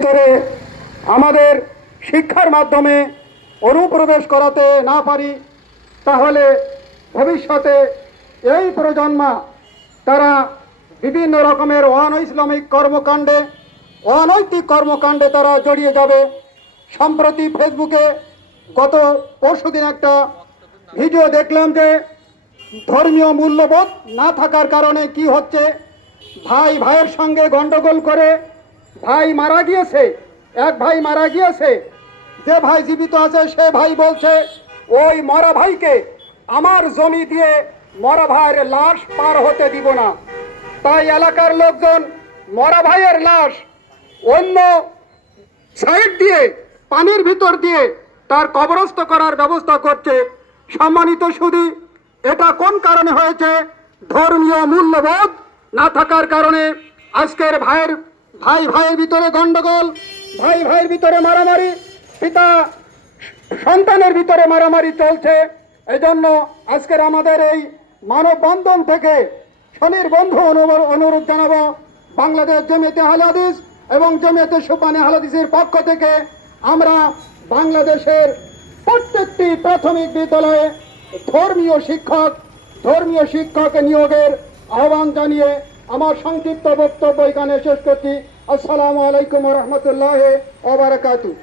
করে আমাদের শিক্ষার মাধ্যমে অনুপ্রবেশ করাতে না পারি, তাহলে ভবিষ্যতে এই প্রজন্ম তারা বিভিন্ন রকমের অনৈসলামিক কর্মকাণ্ডে, অনৈতিক কর্মকাণ্ডে তারা জড়িয়ে যাবে। সম্প্রতি ফেসবুকে গত পরশুদিন একটা ভিডিও দেখলাম যে ধর্মীয় মূল্যবোধ না থাকার কারণে কি হচ্ছে, ভাই ভাইয়ের সঙ্গে গন্ডগোল করে ভাই মারা গিয়েছে, এক ভাই মারা গিয়েছে, যে ভাই জীবিত আছে সে ভাই বলছে ওই মরা ভাইকে আমার জমি দিয়ে মরা ভাইয়ের লাশ পার হতে দিব না। তাই এলাকার লোকজন মরা ভাইয়ের লাশ অন্য সাইড দিয়ে পানির ভিতর দিয়ে তার কবরস্থ করার ব্যবস্থা করছে। সম্মানিত সুধী, এটা কোন কারণে হয়েছে? ধর্মীয় মূল্যবোধ না থাকার কারণে আজকের ভাই ভাইয়ের ভিতরে গন্ডগোল, ভাই ভাইয়ের ভিতরে মারামারি, পিতা সন্তানের ভিতরে মারামারি চলছে। এই জন্য আজকের আমাদের এই মানববন্ধন থেকে শনির বন্ধু অনুরোধ জানাবো, বাংলাদেশ জমিয়তে আহলে হাদিস এবং জমিয়তে সুবহানে আহলে হাদিসের পক্ষ থেকে আমরা বাংলাদেশের প্রত্যেকটি প্রাথমিক বিদ্যালয়ে ধর্মীয় শিক্ষক নিয়োগের আহ্বান জানিয়ে আমার সংক্ষিপ্ত বক্তব্য এখানে শেষ করছি। আসসালামু আলাইকুম ওয়া রাহমাতুল্লাহি ওয়া বারাকাতুহু।